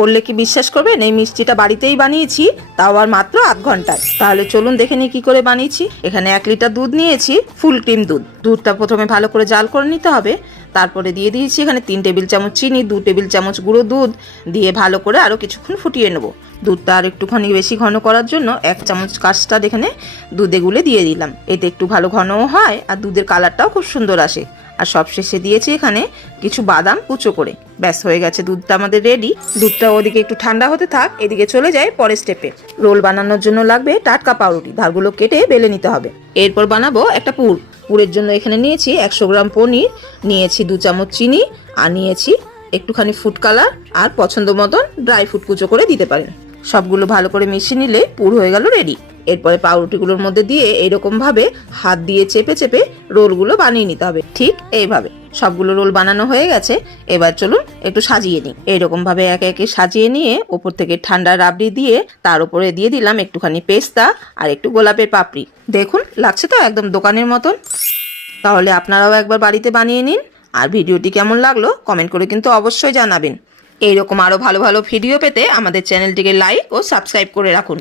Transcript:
বললে কি বিশ্বাস করবেন, এই মিষ্টিটা বাড়িতেই বানিয়েছি, তাও আর মাত্র আধ ঘন্টায়। তাহলে চলুন দেখে নিই কি করে বানিয়েছি। এখানে 1 লিটার দুধ নিয়েছি, ফুল ক্রিম দুধ। দুধটা প্রথমে ভালো করে জাল করে নিতে হবে। তারপরে দিয়ে দিয়েছি এখানে 3 টেবিল চামচ চিনি, 2 টেবিল চামচ গুঁড়ো দুধ দিয়ে ভালো করে আরও কিছুক্ষণ ফুটিয়ে নেব। দুধটা আর একটুখানি বেশি ঘন করার জন্য 1 চামচ কাস্টার্ড এখানে দুধে গুলে দিয়ে দিলাম। এতে একটু ভালো ঘনও হয় আর দুধের কালারটাও খুব সুন্দর আসে। আর সবশেষে দিয়েছি এখানে কিছু বাদাম কুচো করে। ব্যাস হয়ে গেছে, দুধটা আমাদের রেডি। দুধটা ওদিকে একটু ঠান্ডা হতে থাক, এদিকে চলে যায় পরের স্টেপে। রোল বানানোর জন্য লাগবে টাটকা পাউরুটি, ধারগুলো কেটে বেলে নিতে হবে। এরপর বানাবো একটা পুরের জন্য এখানে নিয়েছি 100 গ্রাম পনির, নিয়েছি 2 চামচ চিনি, আর নিয়েছি একটুখানি ফুড কালার, আর পছন্দ মতন ড্রাই ফ্রুট কুচো করে দিতে পারেন। সবগুলো ভালো করে মিশিয়ে নিলে পুর হয়ে গেল রেডি। এরপরে পাউরুটিগুলোর মধ্যে দিয়ে এইরকম ভাবে হাত দিয়ে চেপে চেপে রোলগুলো বানিয়ে নিতে হবে। ঠিক এইভাবে সবগুলো রোল বানানো হয়ে গেছে। এবার চলুন একটু সাজিয়ে নিই। এইরকম ভাবে একে একে সাজিয়ে নিয়ে ওপর থেকে ঠান্ডা রাবড়ি দিয়ে তার উপরে দিয়ে দিলাম একটুখানি পেস্তা আর একটু গোলাপের পাপড়ি। দেখুন লাগছে তো একদম দোকানের মতন। তাহলে আপনারাও একবার বাড়িতে বানিয়ে নিন। আর ভিডিওটি কেমন লাগলো কমেন্ট করে কিন্তু অবশ্যই জানাবেন। এইরকম আরও ভালো ভালো ভিডিও পেতে আমাদের চ্যানেলটিকে লাইক ও সাবস্ক্রাইব করে রাখুন।